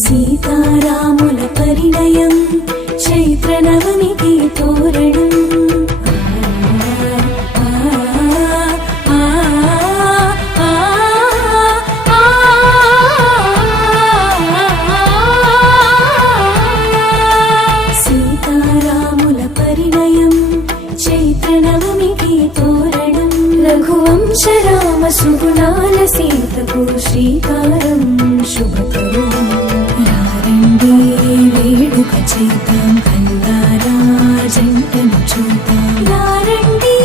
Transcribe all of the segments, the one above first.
సీతారాముల పరిణయం చైత్ర నవమికి తోరణం సీతారాముల పరిణయం చైత్ర నవమికి తోరణం రఘువంశ రామ సుగుణాల సీతకు శ్రీకారం శుభకరం రారండి వేడుక చేద్దాం కల్లారా జంటను చూద్దాం రారండి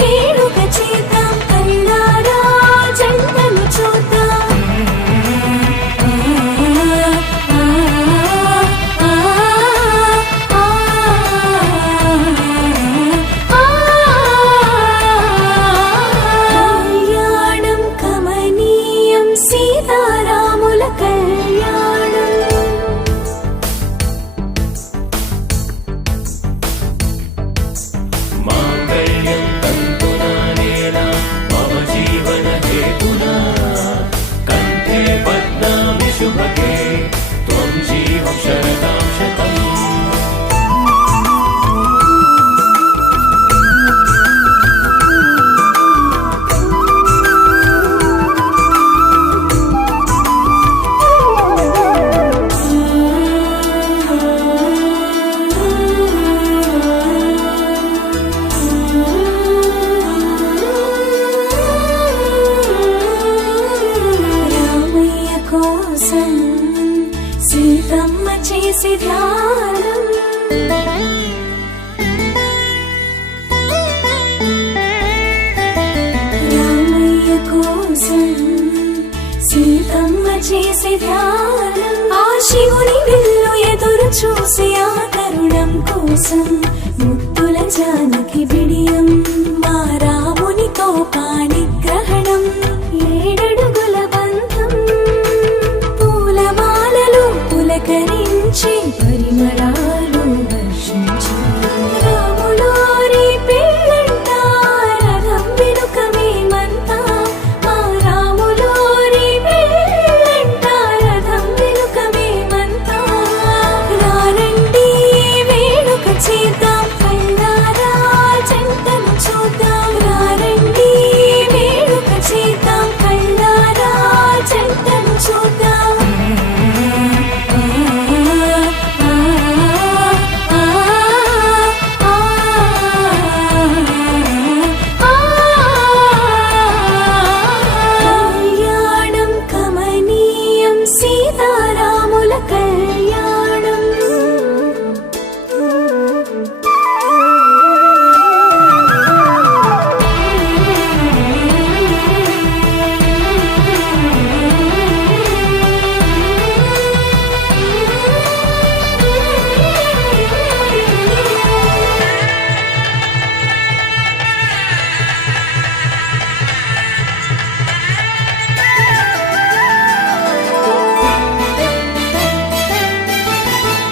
వేడుక చేద్దాం కల్లారా జంటను చూద్దాం కళ్యాణం కమనీయం సీతారాముల కళ్యాణం మాంగళ్యం తంతునా నేనా మమ జీవన హేతునా కంఠే పద్మామి శుభగే త్వం జీవం శరదాం శతం రామయ్య కోసం సీతమ్మ చేసి ధ్యానం రామయ్య కోసం సీతమ్మ చేసి ధ్యానం ఆ శివుని విల్లు ఎదురు చూసి ఆ తరుణం కోసం ముత్తుల జానకి బిడియం మా రామునితో పాణిగ్రహణం ఏడడుగుల బంధం పూలమాలలు పులకరించి పరిమళాలు వర్షించి రాములోరి పెళ్ళంట రథం వెనుక మేమంతా మా రాములోరి పెళ్ళంట రథం వెనుక మేమంతా రారండి వేడుక చేద్దాం కల్లారా జంటను చూద్దాం రారండి వేడుక చేద్దాం కల్లారా జంటను చూద్దాం కళ్యాణం కమనీయం సీతారాముల కళ్యాణం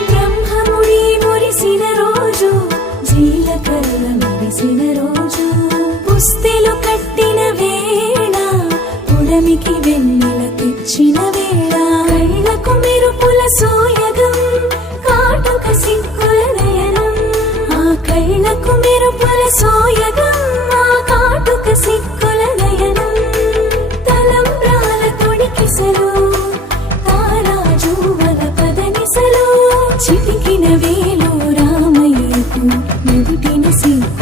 బ్రహ్మముడి మురిసిన రోజు జీలకర్ర మెరిసిన రోజు పుస్తెలు కట్టిన వేళ పుడమికి వెన్నెల తెచ్చిన వేళ కళ్ళకు మెరుపుల సోయగం కాటుక సిగ్గుల నయనం ఆ కళ్ళకు మెరుపుల సోయగం ఆ కాటుక సిగ్గుల నయనం తలంబ్రాల తొడికిసలు తారాజువల పదనిసలు చిటికిన వేలు రామయ్యకు నుదుటిన సిగ్గు